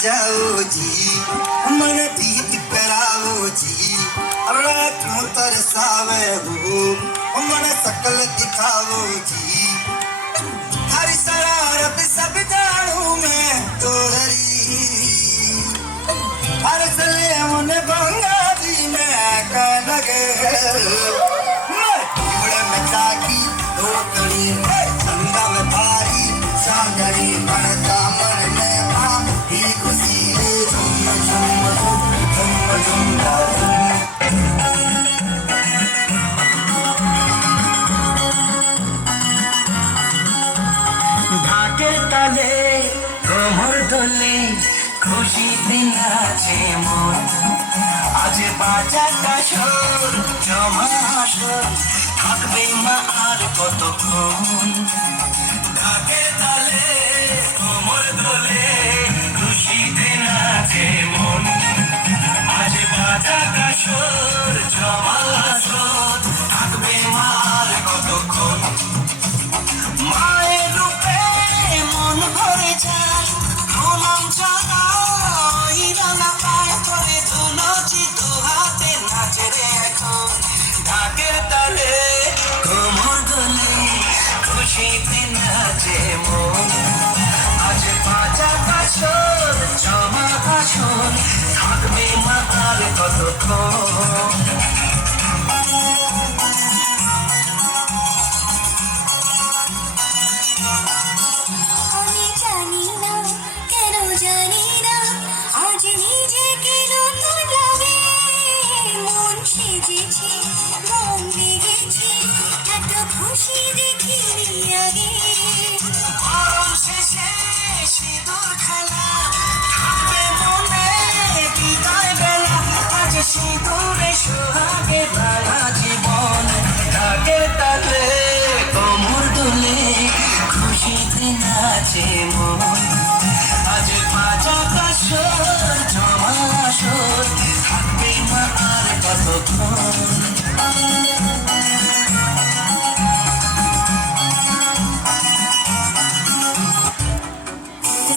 जाओ जी मन प्रीत कराओ जी रात मुतर सावे हो मन सकल दिखाओ जी हर शरारत सब जानू मैं तोहरी हर सले मन गंगा जी में का लगे में ताकी धोकड़ी चंदा में भारी सागरी बनता मन में ঢাকের তালে কোমর দোলে খুশিতে নাচে মন আজ বাজার কাশর জমা আসর থাকবে মা আর কতক্ষণ ঢাকের তালে কোমর দোলে খুশিতে নাচে মন আজ বাজার কাশর জমা আসর থাকবে মা আর কতক্ষণ মায়ের রূপে মন ভরে যায় প্রণাম জানাই রানা পায় করে দুলছি দু হাতে নাচে রে এখন ঢাকের তালে কোমর দোলে খুশিতে নাচে মন আজ বাজা কাশর জমা কাশর থাকবে মা আর কতক্ষণ খুশি দেখিনি আগে মরণ শেষে সিঁদুর খেলা থাকবে মনে বিদায় বেলা আজ সিঁদুরে সোহাগে বেলা জীবন ঢাকের তালে কোমর দোলে খুশিতে নাচে মন আজ বাজা কাশর জমা আসর থাকবে মা আর কতক্ষণ